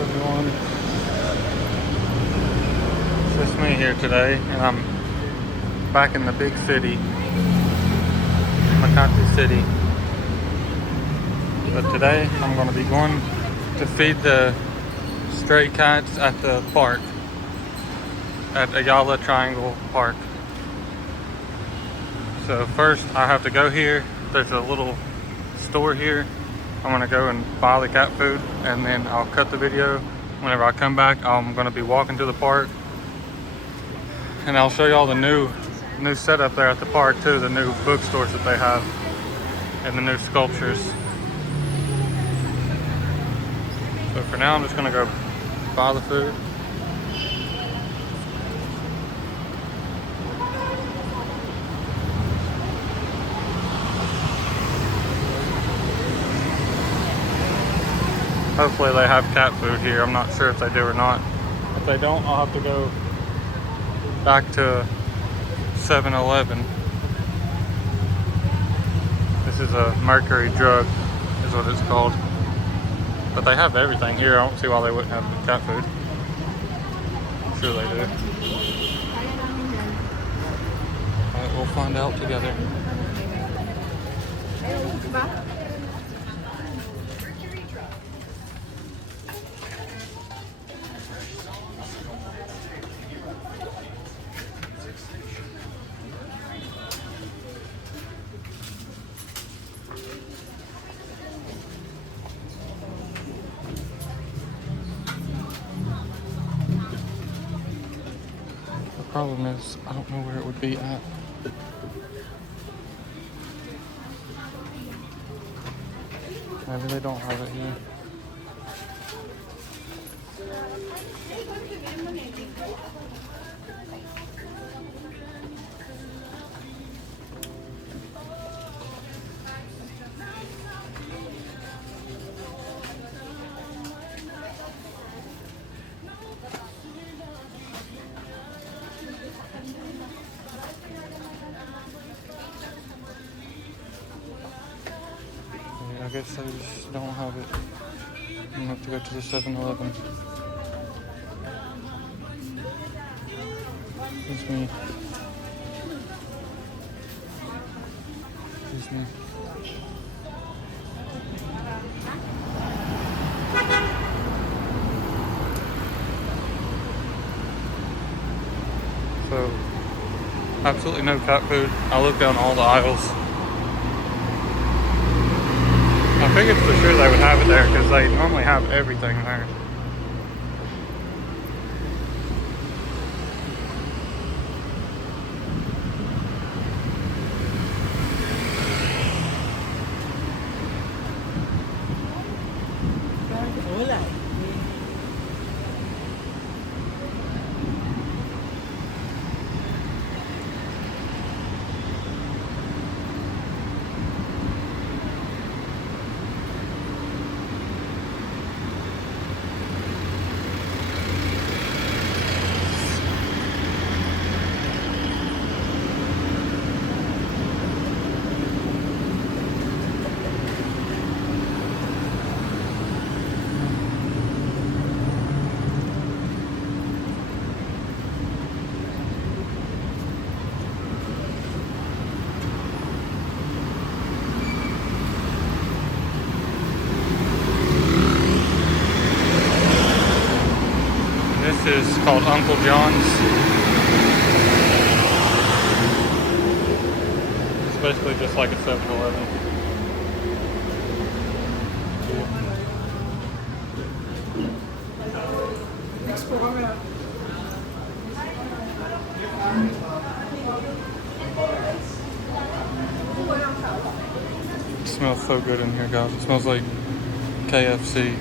everyone. It's just me here today, and I'm back in the big city, Makati City. But today I'm going to be going to feed the stray cats at the park, at Ayala Triangle Park. So first I have to go here. There's a little store here. I'm gonna go and buy the cat food, and then I'll cut the video. Whenever I come back, I'm gonna be walking to the park, and I'll show you all the new setup there at the park too, the new bookstores that they have, and the new sculptures. But for now, I'm just gonna go buy the food. Hopefully they have cat food here. I'm not sure if they do or not. If they don't, I'll have to go back to 7-Eleven. This is a Mercury drug, is what it's called. But they have everything here. I don't see why they wouldn't have cat food. I'm sure they do. Alright, we'll find out together. The problem is, I don't know where it would be at. Maybe they don't have it here. I guess I just don't have it. I'm gonna have to go to the 7-Eleven. Excuse me. Excuse me. So, absolutely no cat food. I looked down all the aisles. I figured for sure they would have it there because they normally have everything there. This is called Uncle John's. It's basically just like a 7-Eleven. It smells so good in here, guys. It smells like KFC.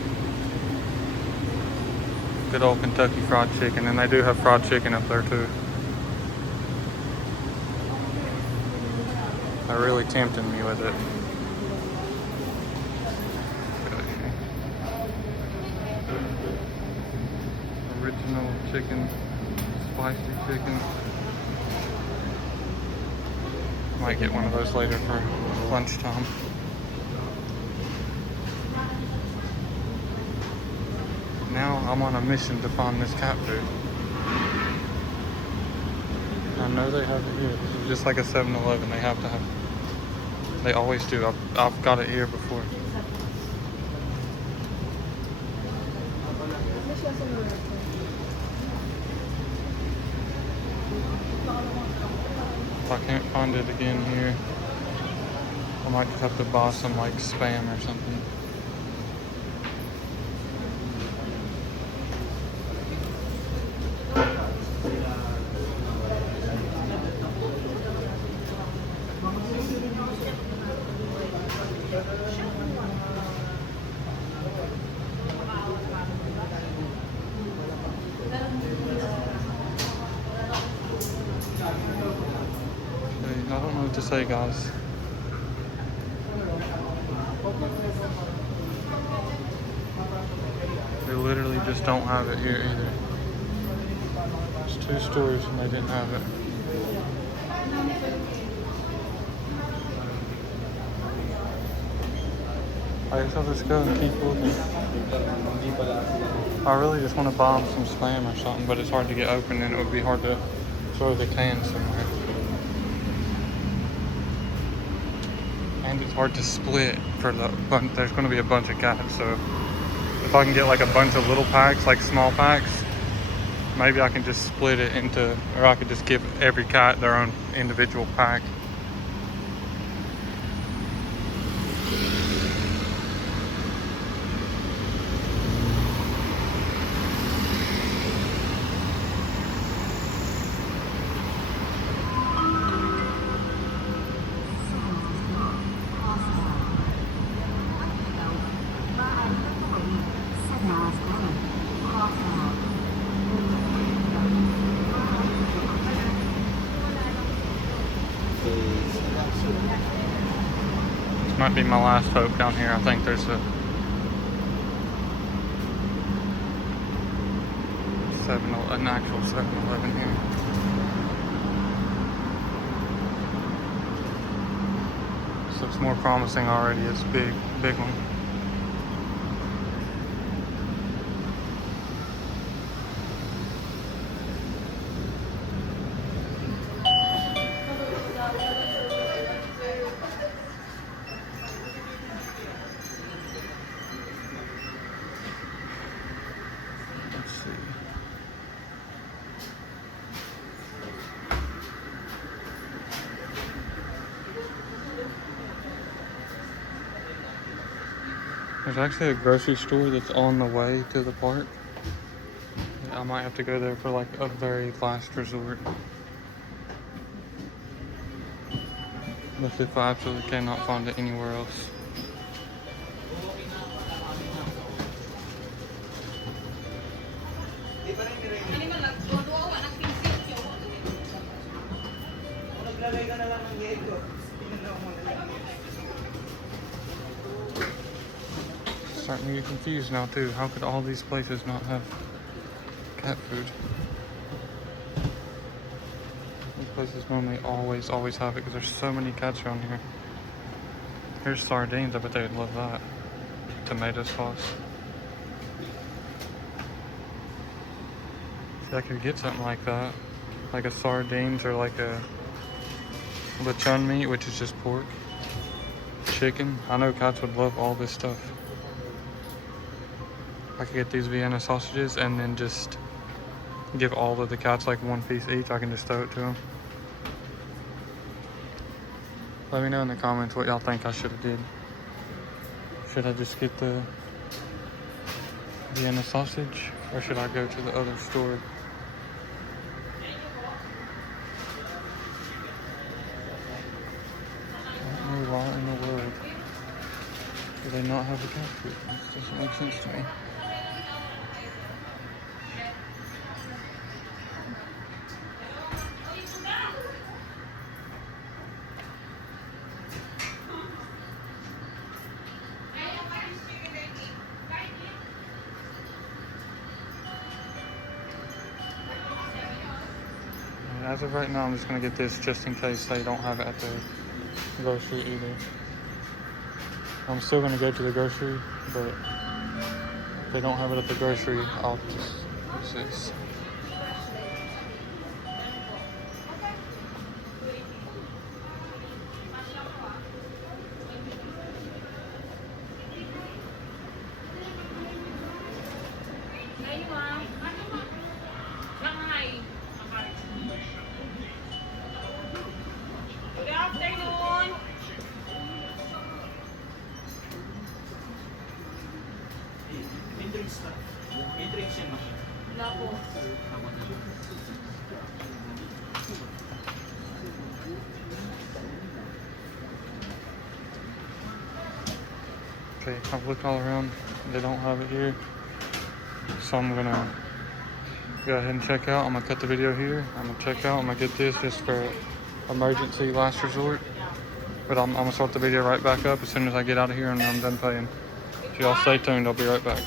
Good old Kentucky Fried Chicken, and they do have fried chicken up there too. They're really tempting me with it. Original chicken, spicy chicken. Might get one of those later for lunchtime. Now I'm on a mission to find this cat food. I know they have it here. This is just like a 7-Eleven. They have to have. They always do. I've got it here before. If I can't find it again here, I might just have to buy some like Spam or something. I don't know what to say, guys. They literally just don't have it here either. There's 2 stores and they didn't have it. I guess I'll just go and keep looking. I really just want to buy them some Spam or something, but it's hard to get open and it would be hard to throw the can somewhere. And it's hard to split for the bunch. There's going to be a bunch of cats, so if I can get like a bunch of little packs, like small packs, maybe I can just split it into, or I could just give every cat their own individual pack. This might be my last hope down here. I think there's a 7, an actual 7-Eleven here. This looks more promising already. It's big one. Let's see. There's actually a grocery store that's on the way to the park. I might have to go there for like a very last resort. But if I absolutely cannot find it anywhere else. Starting to get confused now too. How could all these places not have cat food? These places normally always have it because there's so many cats around here. Here's sardines. I bet they would love that. Tomato sauce. See, I could get something like that, like a sardines or like a lechon meat, which is just pork, chicken. I know cats would love all this stuff. I could get these Vienna sausages and then just give all of the cats like 1 piece each. I can just throw it to them. Let me know in the comments what y'all think I should have did. Should I just get the Vienna sausage or should I go to the other store? I don't know why in the world do they not have the cat food. This doesn't make sense to me. As of right now, I'm just gonna get this just in case they don't have it at the grocery either. I'm still gonna go to the grocery, but If they don't have it at the grocery, I'll just use this. Okay, I've looked all around. They don't have it here. So I'm gonna go ahead and check out. I'm gonna cut the video here. I'm gonna check out. I'm gonna get this just for emergency last resort. But I'm gonna start the video right back up as soon as I get out of here and I'm done paying. So y'all stay tuned. I'll be right back.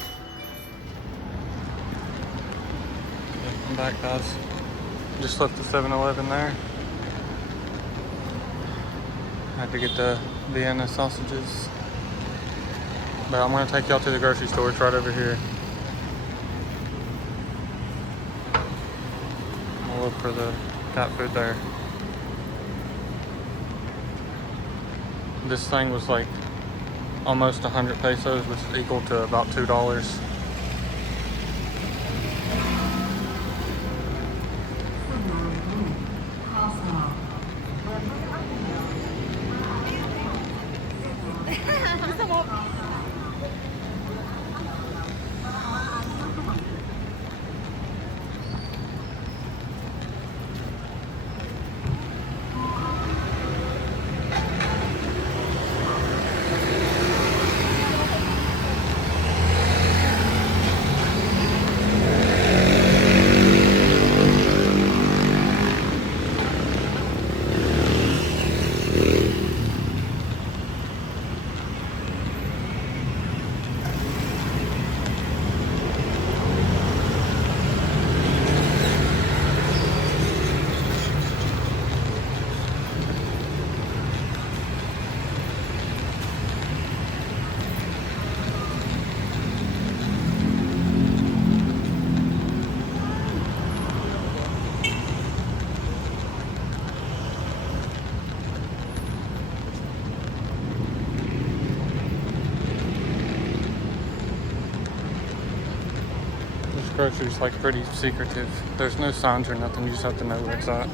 Okay, I'm back, guys. Just left the 7-Eleven there. Had to get the Vienna sausages. But I'm gonna take y'all to the grocery store. It's right over here. I'll look for the cat food there. This thing was like almost 100 pesos, which is equal to about $2. Grocery's like pretty secretive. There's no signs or nothing, you just have to know where it's at.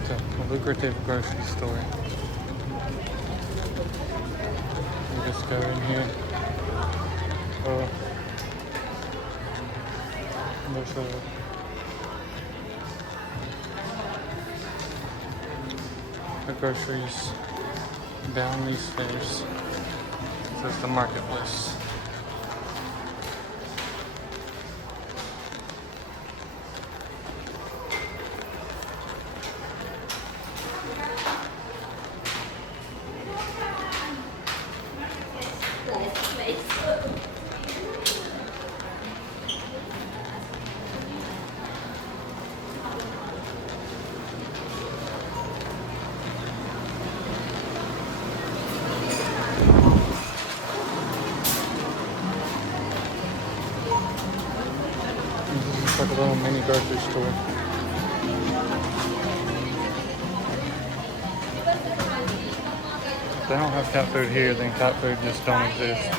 It's a lucrative grocery store. You just go in here. There's the groceries down these stairs. This is the marketplace. Like a little mini grocery store. If they don't have cat food here, then cat food just don't exist.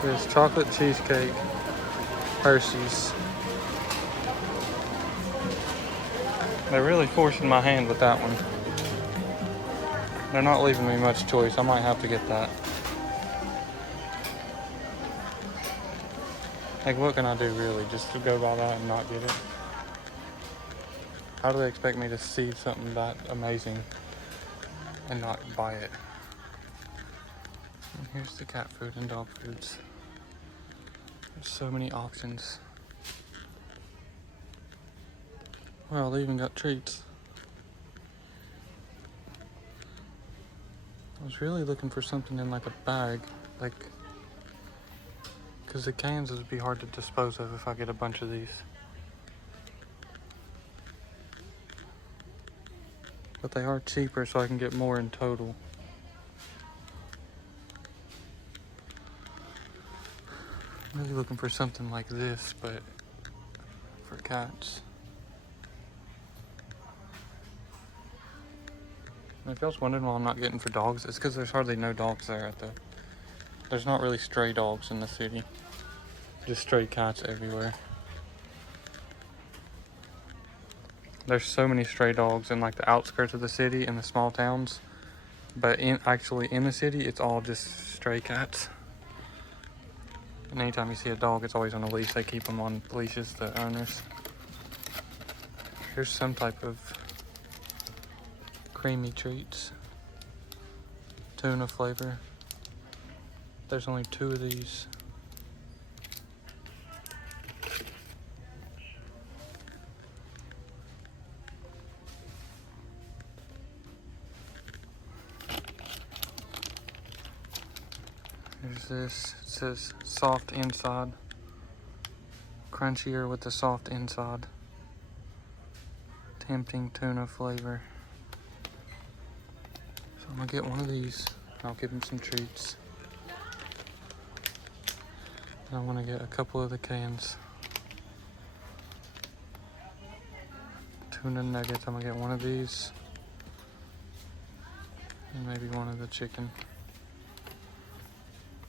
There's chocolate cheesecake, Hershey's. They're really forcing my hand with that one. They're not leaving me much choice. I might have to get that. Like, what can I do really? Just to go by that and not get it? How do they expect me to see something that amazing and not buy it? And here's the cat food and dog foods. There's so many options. Well, they even got treats. I was really looking for something in like a bag, like Because the cans would be hard to dispose of if I get a bunch of these. But they are cheaper, so I can get more in total. I'm really looking for something like this, but for cats. And if y'all's wondering why I'm not getting for dogs, it's because there's hardly no dogs there there's not really stray dogs in the city. Just stray cats everywhere. There's so many stray dogs in like the outskirts of the city and the small towns. But actually in the city, it's all just stray cats. And anytime you see a dog, it's always on a leash. They keep them on leashes, the owners. Here's some type of creamy treats. Tuna flavor. There's only 2 of these. There's this, it says soft inside. Crunchier with the soft inside. Tempting tuna flavor. So I'm gonna get one of these. I'll give him some treats. And I'm gonna get a couple of the cans. Tuna nuggets, I'm gonna get one of these. And maybe one of the chicken.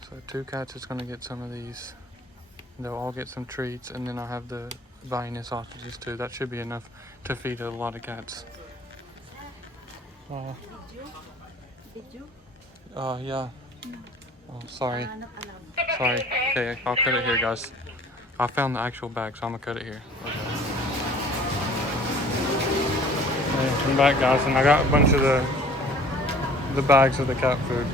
So 2 cats is gonna get some of these. They'll all get some treats, and then I'll have the Vienna sausages too. That should be enough to feed a lot of cats. Did you? Yeah. Oh, sorry. Sorry. Okay, I'll cut it here, guys. I found the actual bag, so I'm gonna cut it here. Okay. I'm back, guys, and I got a bunch of the bags of the cat food.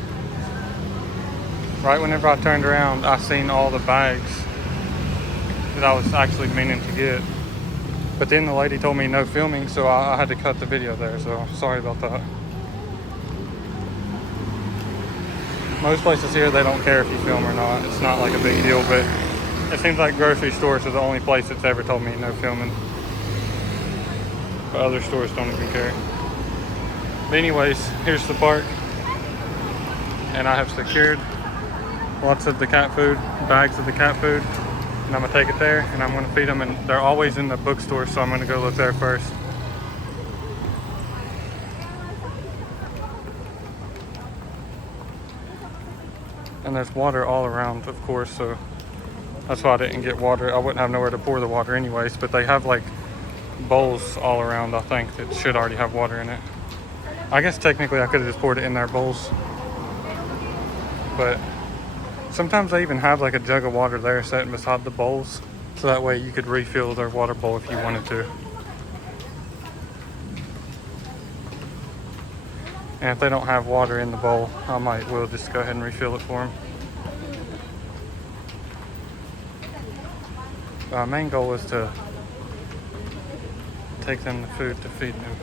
Right whenever I turned around, I seen all the bags that I was actually meaning to get. But then the lady told me no filming, so I had to cut the video there, so sorry about that. Most places here, they don't care if you film or not. It's not like a big deal, but it seems like grocery stores are the only place that's ever told me no filming. But other stores don't even care. But anyways, here's the park. And I have secured lots of the cat food, bags of the cat food. And I'm gonna take it there and I'm gonna feed them, and they're always in the bookstore, so I'm gonna go look there first. And there's water all around, of course, so that's why I didn't get water. I wouldn't have nowhere to pour the water anyways, but they have like bowls all around, I think, that should already have water in it. I guess technically I could have just poured it in their bowls. But sometimes they even have like a jug of water there sitting beside the bowls, so that way you could refill their water bowl if you wanted to. And if they don't have water in the bowl, I might will just go ahead and refill it for them. Our main goal is to take them the food to feed them.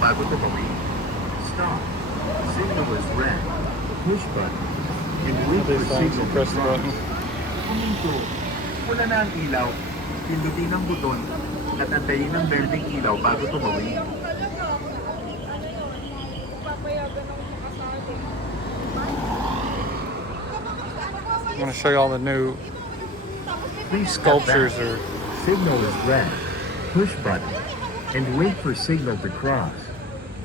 Bago tumawid. Stop. Signal is red. Push button. And wait for signal to Press the cross. button. Puminto. Wala na ang ilaw. Pindutin ang buton at antayin ang berdeng ilaw bago tumawid. I'm going to show you all the new Please step sculptures. back. Signal is red. Push button. And wait for signal to cross.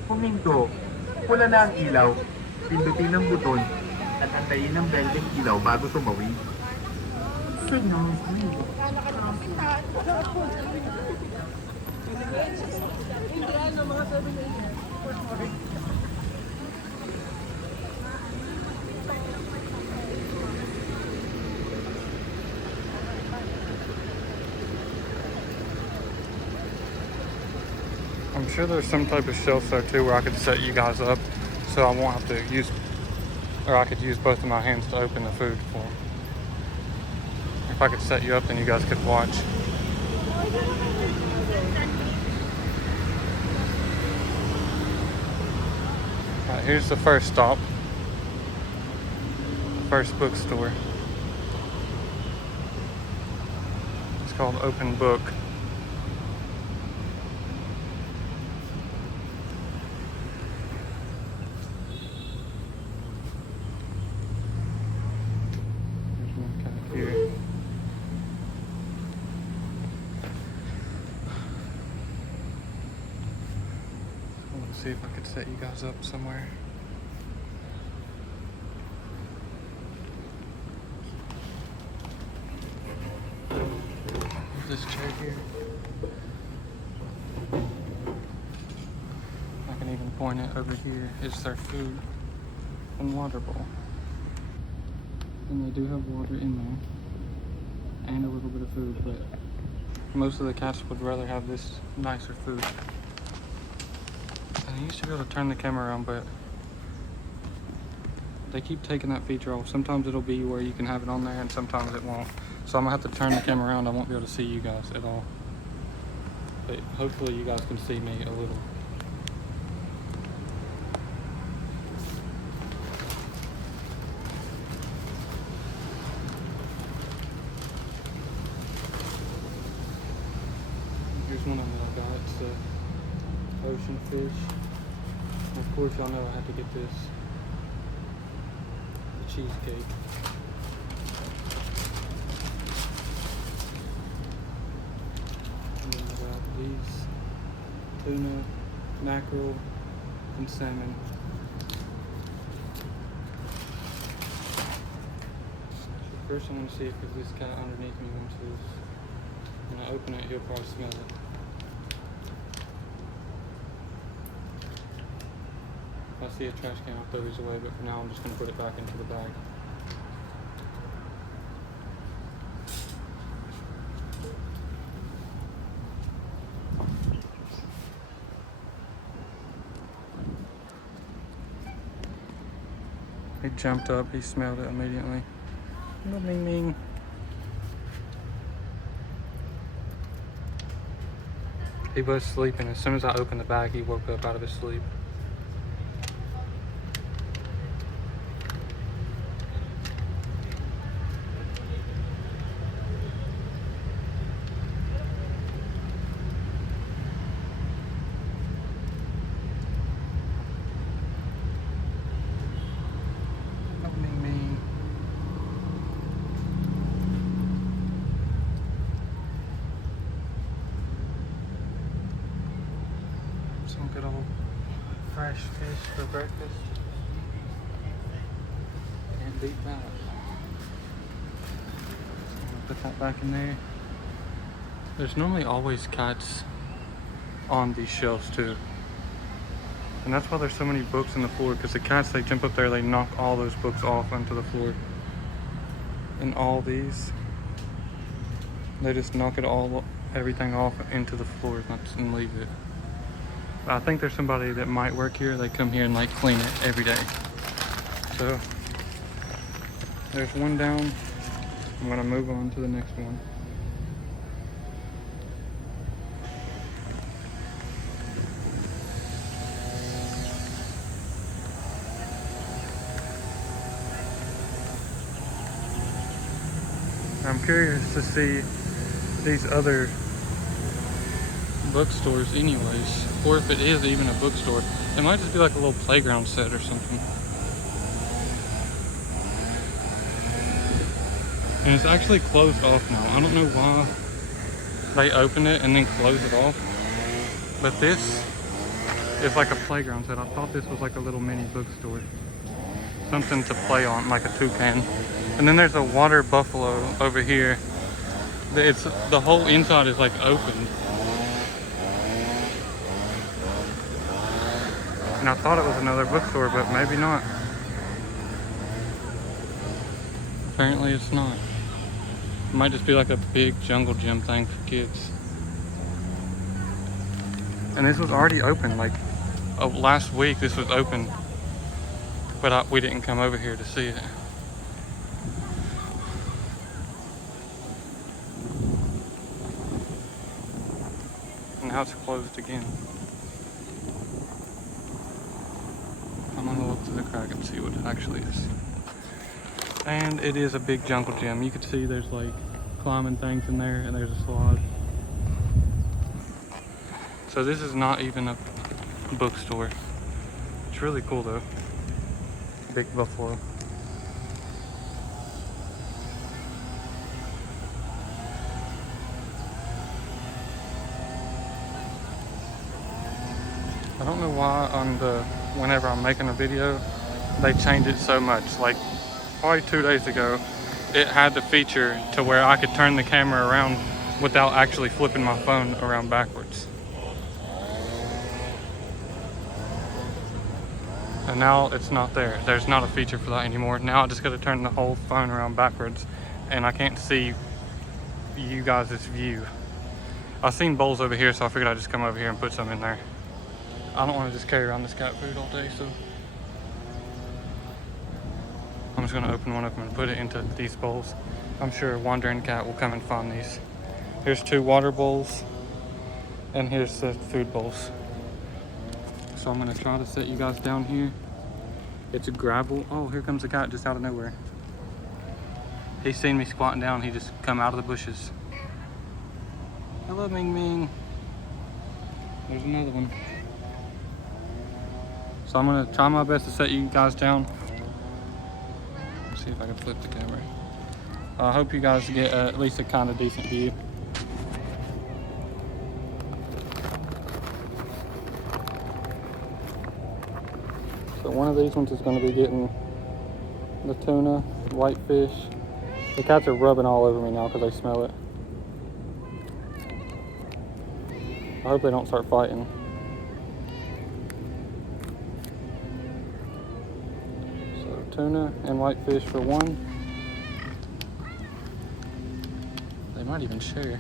Puminto. Wala na ang ilaw. Pindutin ang buton at antayin ang berdeng ilaw bago tumawid. Signal is green. I'm sure there's some type of shelf there too where I could set you guys up, so I won't have to use, or I could use both of my hands to open the food for them. If I could set you up, then you guys could watch. Alright, here's the first stop. The first bookstore. It's called Open Book. There's one kind of here. Let's see if I could set you guys up somewhere. This chair here. I can even point it over here. It's their food and water bowl. And they do have water in there and a little bit of food, but most of the cats would rather have this nicer food. And I used to be able to turn the camera around, but they keep taking that feature off. Sometimes it'll be where you can have it on there and sometimes it won't. So I'm gonna have to turn the camera around. I won't be able to see you guys at all. But hopefully you guys can see me a little. Here's one of them that I got. It's the ocean fish. And of course y'all know I had to get this. The cheesecake. These tuna, mackerel, and salmon. So first I'm going to see if this cat underneath me wants this. When I open it, he'll probably smell it. If I see a trash can, I'll throw these away, but for now I'm just going to put it back into the bag. He jumped up, he smelled it immediately. Little Ming Ming. He was sleeping. As soon as I opened the bag, he woke up out of his sleep. Some good old fresh fish for breakfast. Can't beat that. Put that back in there. There's normally always cats on these shelves too. And that's why there's so many books on the floor, because the cats, they jump up there, they knock all those books off onto the floor. And all these, they just knock it all, everything off into the floor and leave it. I think there's somebody that might work here. They come here and like clean it every day. So there's one down. I'm gonna move on to the next one. I'm curious to see these other bookstores anyways, or if it is even a bookstore. It might just be like a little playground set or something. And it's actually closed off now. I don't know why they opened it and then closed it off, but this is like a playground set. I thought this was like a little mini bookstore, something to play on, like a toucan. And then there's a water buffalo over here. It's the whole inside is like open. And I thought it was another bookstore, but maybe not. Apparently it's not. It might just be like a big jungle gym thing for kids. And this was already open, like last week this was open, but we didn't come over here to see it. now it's closed again. I'm gonna look through the crack and see what it actually is. And it is a big jungle gym. You can see there's like climbing things in there, and there's a slide. So this is not even a bookstore. It's really cool though. Big buffalo. I don't know why whenever I'm making a video, they change it so much. Like probably 2 days ago, it had the feature to where I could turn the camera around without actually flipping my phone around backwards. And now it's not there. There's not a feature for that anymore. Now I just gotta turn the whole phone around backwards and I can't see you guys' view. I've seen bowls over here, so I figured I'd just come over here and put some in there. I don't want to just carry around this cat food all day, so I'm just gonna open one of them and put it into these bowls. I'm sure a wandering cat will come and find these. Here's 2 water bowls, and here's the food bowls. So I'm gonna try to set you guys down here. It's a gravel. Oh, here comes a cat just out of nowhere. He's seen me squatting down. He just come out of the bushes. Hello, Ming Ming. There's another one. So I'm gonna try my best to set you guys down. Let's see if I can flip the camera. I hope you guys get at least a kind of decent view. So one of these ones is gonna be getting the tuna, whitefish. The cats are rubbing all over me now because they smell it. I hope they don't start fighting. Tuna and whitefish for 1. They might even share.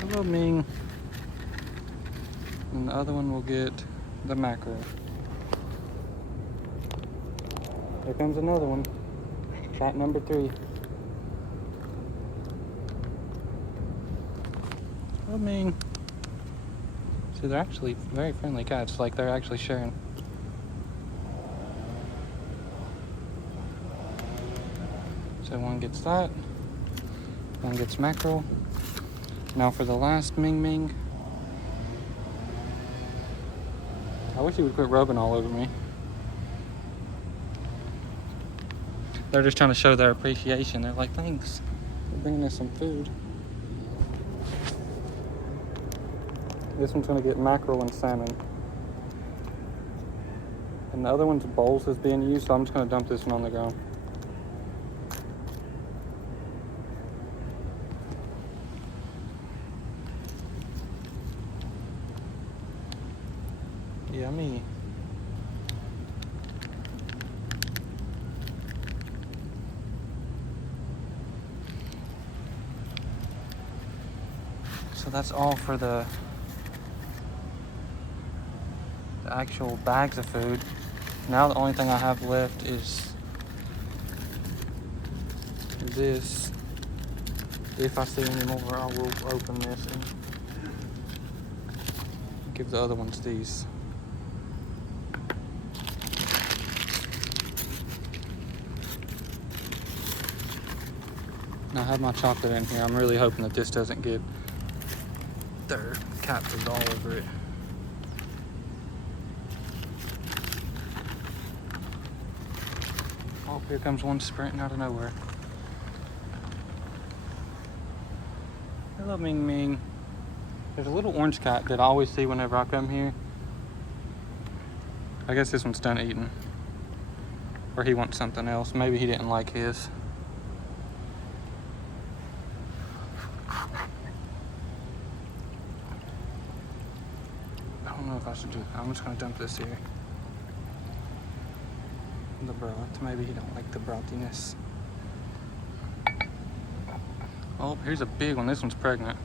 Hello, Ming. And the other one will get the mackerel. Here comes another one. Shot number 3. I mean, see, they're actually very friendly cats, like they're actually sharing. So one gets that, one gets mackerel. Now for the last Ming Ming. I wish he would quit rubbing all over me. They're just trying to show their appreciation. They're like, thanks for bringing us some food. This one's gonna get mackerel and salmon. And the other one's bowls is being used, so I'm just gonna dump this one on the ground. Yummy. So that's all for the actual bags of food. Now the only thing I have left is this. If I see any more, I will open this and give the other ones these. Now I have my chocolate in here. I'm really hoping that this doesn't get their cat food all over it. Oh, here comes one sprinting out of nowhere. Hello, Ming Ming. There's a little orange cat that I always see whenever I come here. I guess this one's done eating. Or he wants something else. Maybe he didn't like his. I don't know if I should do that. I'm just gonna dump this here. The broth. Maybe he don't like the brothiness. Oh, here's a big one. This one's pregnant.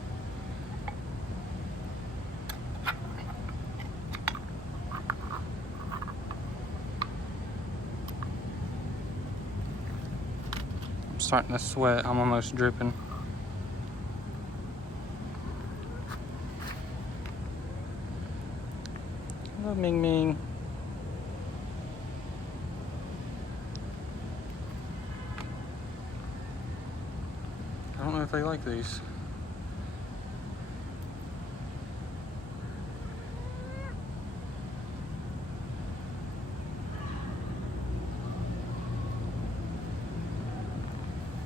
starting to sweat. I'm almost dripping. Hello, Ming Ming. I don't know if they like these.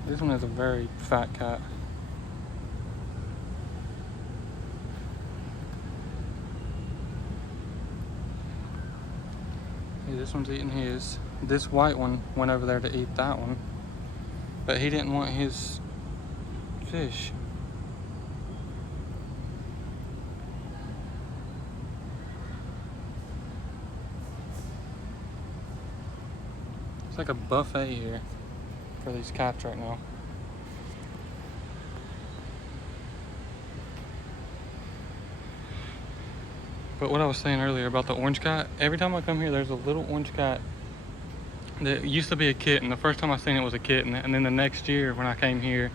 This one is a very fat cat. Yeah, this one's eating his. This white one went over there to eat that one, but he didn't want his fish. It's like a buffet here for these cats right now. But what I was saying earlier about the orange cat, every time I come here, there's a little orange cat that used to be a kitten. The first time I seen it was a kitten, and then the next year when I came here,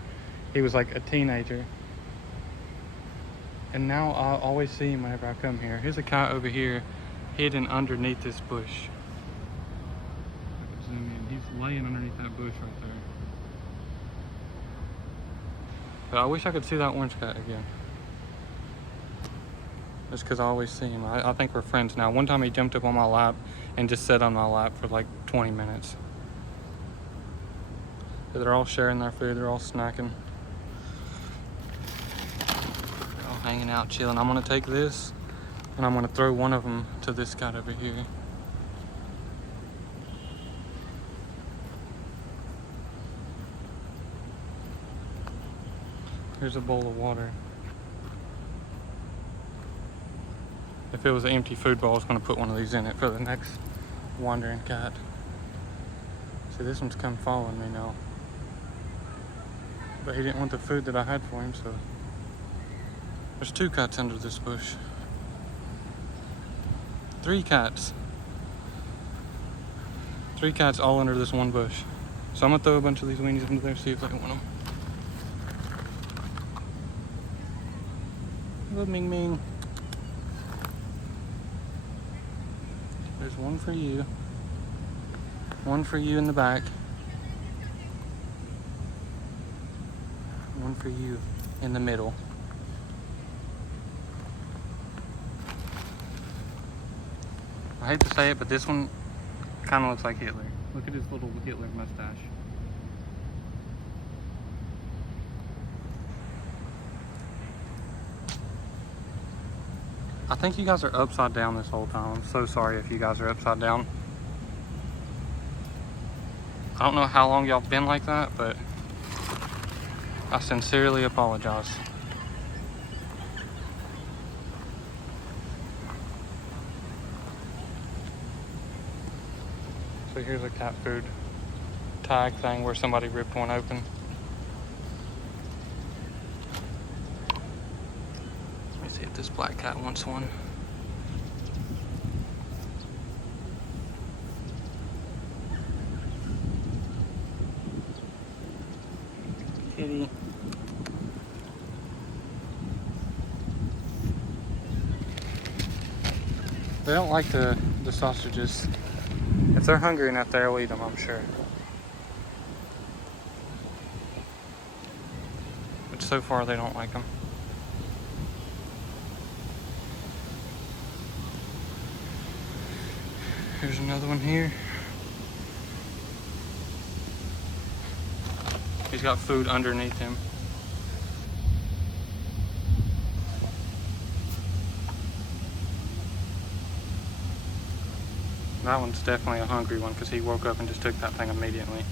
he was like a teenager. And now I always see him whenever I come here. Here's a cat over here, hidden underneath this bush. Zoom in. He's laying underneath that bush right there. But I wish I could see that orange cat again. Just because I always see him. I think we're friends now. One time he jumped up on my lap and just sat on my lap for like 20 minutes. But they're all sharing their food. They're all snacking. They're all hanging out, chilling. I'm going to take this and I'm going to throw one of them to this cat over here. Here's a bowl of water. If it was an empty food bowl, I was going to put one of these in it for the next wandering cat. See, this one's come following me now. But he didn't want the food that I had for him, so... There's 2 cats under this bush. 3 cats. 3 cats all under this one bush. So I'm going to throw a bunch of these weenies into there, see if they want them. Hello, Ming Ming. There's one for you. One for you in the back. One for you in the middle. I hate to say it, but this one kind of looks like Hitler. Look at his little Hitler mustache. I think you guys are upside down this whole time. I'm so sorry if you guys are upside down. I don't know how long y'all been like that, but I sincerely apologize. So here's a cat food tag thing where somebody ripped one open. Let me see if this black cat wants one. Kitty. They don't like the sausages. If they're hungry enough, they'll eat them, I'm sure. But so far, they don't like them. Here's another one here. He's got food underneath him. That one's definitely a hungry one because he woke up and just took that thing immediately.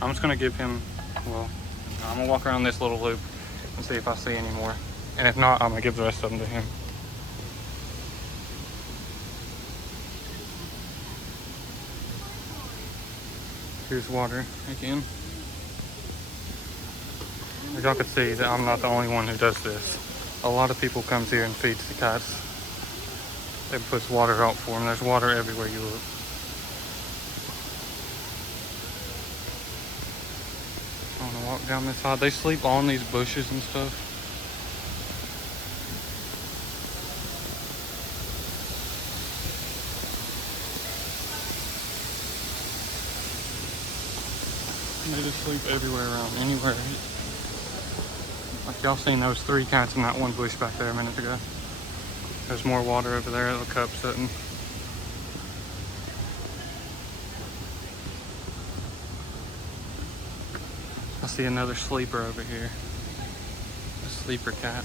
I'm just gonna give him, well, I'm gonna walk around this little loop and see if I see any more. And if not, I'm gonna give the rest of them to him. Here's water again. As y'all can see, that I'm not the only one who does this. A lot of people comes here and feeds the cats. It puts water out for them. There's water everywhere you look. I'm gonna walk down this side. They sleep on these bushes and stuff. They just sleep everywhere around, anywhere. Like y'all seen those 3 cats in that one bush back there a minute ago. There's more water over there, a little cup sitting. I see another sleeper over here. A sleeper cat.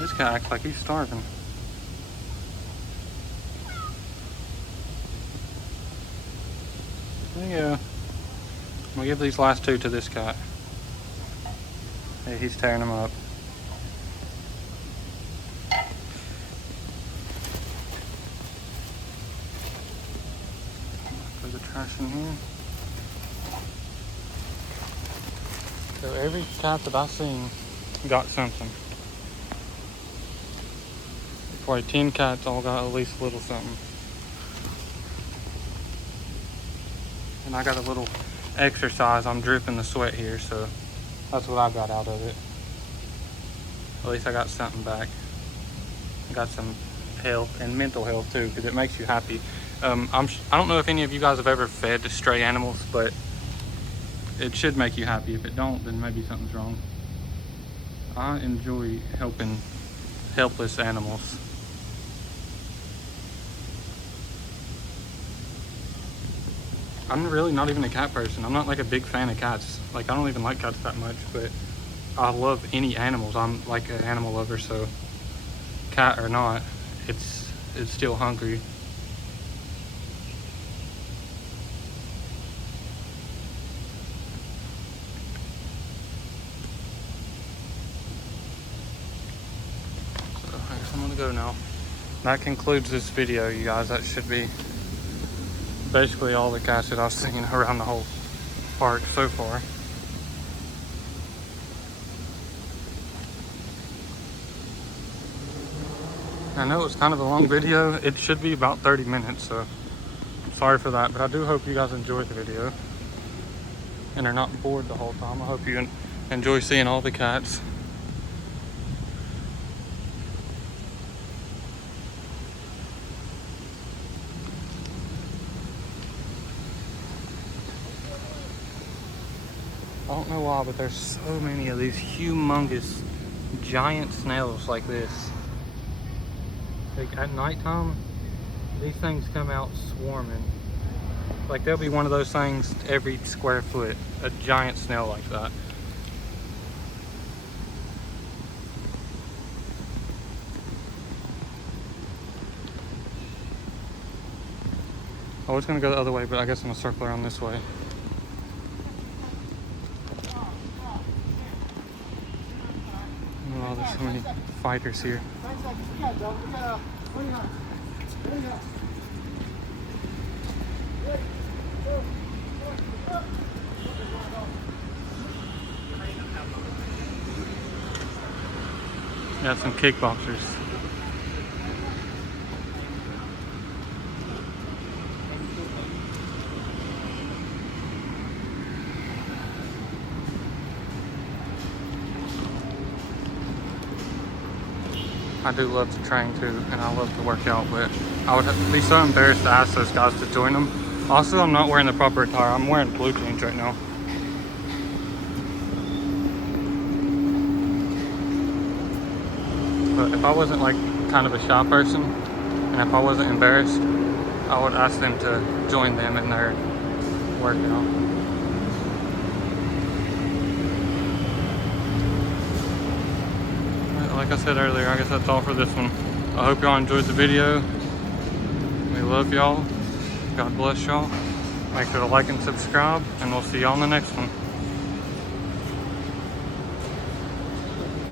This guy acts like he's starving. Yeah. I'm gonna give these last 2 to this cat. Hey, he's tearing them up. Put the trash in here. So every cat that I've seen got something. Probably 10 cats all got at least a little something. And I got a little exercise. I'm dripping the sweat here, so that's what I got out of it. At least I got something back. I got some health and mental health too, because it makes you happy. I don't know if any of you guys have ever fed stray animals, but it should make you happy. If it don't, then maybe something's wrong. I enjoy helping helpless animals. I'm really not even a cat person. I'm not like a big fan of cats. Like, I don't even like cats that much, but I love any animals. I'm like an animal lover, so cat or not, it's still hungry. So I guess I'm gonna go now. That concludes this video, you guys. That should be basically all the cats that I've seen around the whole park so far. I know it's kind of a long video. It should be about 30 minutes, so sorry for that, but I do hope you guys enjoyed the video and are not bored the whole time. I hope you enjoy seeing all the cats. I don't know why, but there's so many of these humongous giant snails like this. Like at nighttime, these things come out swarming. Like there'll be one of those things every square foot, a giant snail like that. I was gonna go the other way, but I guess I'm gonna circle around this way. Oh, there's so many fighters here. Got some kickboxers. I do love to train too, and I love to work out, but I would be so embarrassed to ask those guys to join them. Also, I'm not wearing the proper attire. I'm wearing blue jeans right now. But if I wasn't like kind of a shy person, and if I wasn't embarrassed, I would ask them to join them in their workout. Like I said earlier, I guess that's all for this one. I hope y'all enjoyed the video. We love y'all. God bless y'all. Make sure to like and subscribe, and we'll see y'all in the next one.